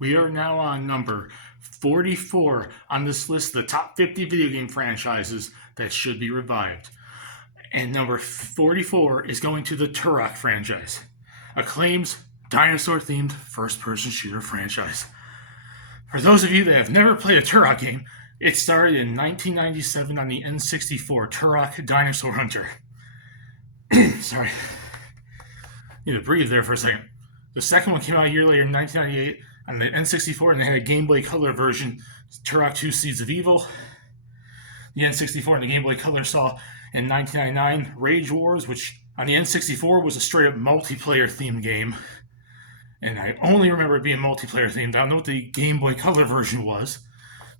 We are now on number 44 on this list of the top 50 video game franchises that should be revived. And number 44 is going to the Turok franchise, Acclaim's dinosaur-themed first-person shooter franchise. For those of you that have never played a Turok game, it started in 1997 on the N64 Turok Dinosaur Hunter. Sorry. Need to breathe there for a second. The second one came out a year later in 1998 on the N64, and they had a Game Boy Color version, Turok 2 Seeds of Evil. The N64 and the Game Boy Color saw in 1999 Rage Wars, which on the N64 was a straight-up multiplayer-themed game. And I only remember it being multiplayer-themed. I don't know what the Game Boy Color version was.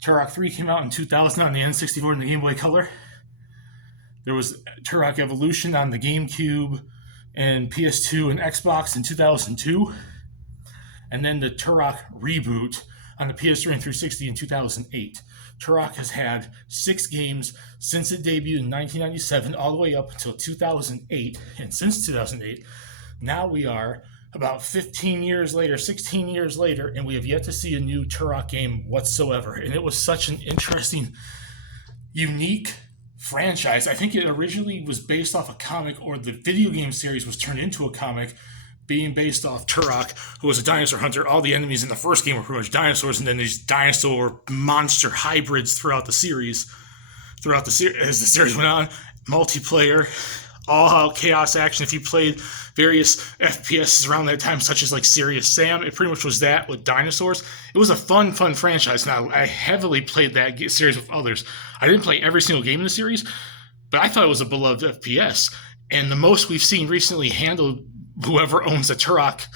Turok 3 came out in 2000 on the N64 and the Game Boy Color. There was Turok Evolution on the GameCube and PS2 and Xbox in 2002. And then the Turok Reboot on the PS3 and 360 in 2008. Turok has had 6 games since it debuted in 1997 all the way up until 2008. And since 2008, now we are about 15 years later, 16 years later, and we have yet to see a new Turok game whatsoever. And it was such an interesting, unique franchise. I think it originally was based off a comic, or the video game series was turned into a comic, being based off Turok, who was a dinosaur hunter. All the enemies in the first game were pretty much dinosaurs, and then these dinosaur monster hybrids throughout the series. As the series went on, multiplayer, all-out chaos action. If you played various FPSs around that time, such as like Serious Sam, it pretty much was that with dinosaurs. It was a fun franchise. Now, I heavily played that series with others. I didn't play every single game in the series, but I thought it was a beloved FPS. And the most we've seen recently handled whoever owns the Turok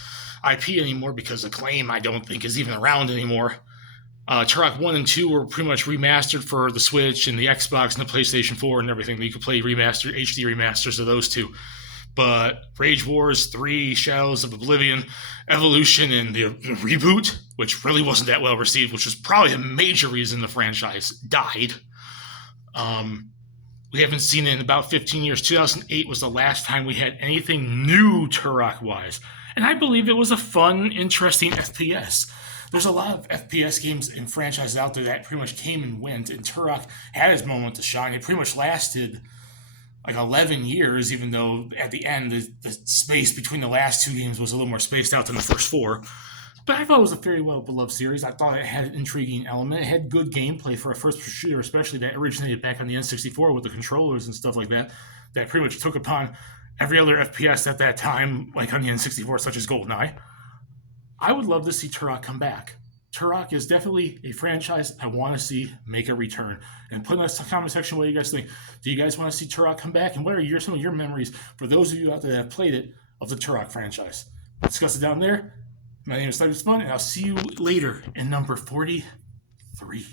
IP anymore, because Acclaim, I don't think, is even around anymore. Turok 1 and 2 were pretty much remastered for the Switch and the Xbox and the PlayStation 4 and everything. You could play remastered HD remasters of those two. But Rage Wars 3, Shadows of Oblivion, Evolution, and the reboot, which really wasn't that well received, which was probably a major reason the franchise died. We haven't seen it in about 15 years. 2008 was the last time we had anything new Turok-wise. And I believe it was a fun, interesting FPS. There's a lot of FPS games and franchises out there that pretty much came and went, and Turok had its moment to shine. It pretty much lasted like 11 years, even though at the end, the space between the last 2 games was a little more spaced out than the first 4. But I thought it was a very well-beloved series. I thought it had an intriguing element. It had good gameplay for a first-person shooter, especially that originated back on the N64 with the controllers and stuff like that, that pretty much took upon every other FPS at that time, like on the N64, such as GoldenEye. I would love to see Turok come back. Turok is definitely a franchise I want to see make a return. And put in the comment section what you guys think. Do you guys want to see Turok come back? And what are some of your memories, for those of you out there that have played it, of the Turok franchise? Discuss it down there. My name is Douglas Spun, and I'll see you later in number 43.